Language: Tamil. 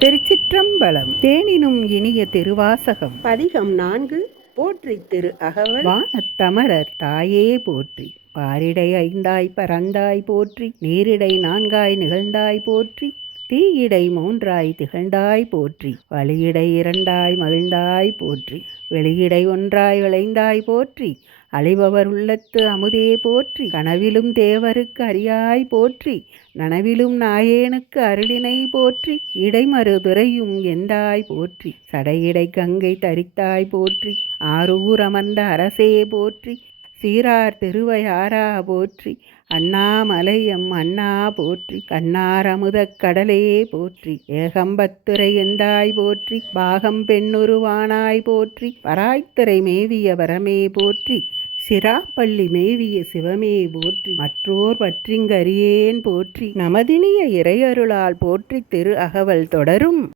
திருச்சிற்றம்பலம். தேனினும் இனிய திருவாசகம். பதிகம் 4. போற்றி திரு அகவல். வானத்தமரர் தாயே போற்றி. பாரிடை ஐந்தாய் பரந்தாய் போற்றி. நீரிடை நான்காய் நிகழ்ந்தாய் போற்றி. தீயிடை மூன்றாய் திகழ்ந்தாய் போற்றி. வழியிடை இரண்டாய் மகிழ்ந்தாய் போற்றி. வெளியிடை ஒன்றாய் விளைந்தாய் போற்றி. அலைபவர் உள்ளத்து அமுதே போற்றி. கனவிலும் தேவருக்கு அறியாய் போற்றி. நனவிலும் நாயேனுக்கு அருளினை போற்றி. இடைமறுதுறையும் எந்தாய் போற்றி. சடையிடை கங்கை தரித்தாய் போற்றி. ஆரூர் அமர்ந்த அரசே போற்றி. சீரார் திருவையாரா போற்றி. அண்ணாமலையம் அண்ணா போற்றி. கண்ணார் அமுதக் கடலே போற்றி. ஏகம்பத்துரை எந்தாய் போற்றி. பாகம் பெண்ணுருவானாய் போற்றி. பராய்த்திரை மேவிய வரமே போற்றி. சிராப்பள்ளி மேவிய சிவமே போற்றி. மற்றோர் பற்றிங்கறியேன் போற்றி. நமதினிய இறையருளால் போற்றி திரு அகவல் தொடரும்.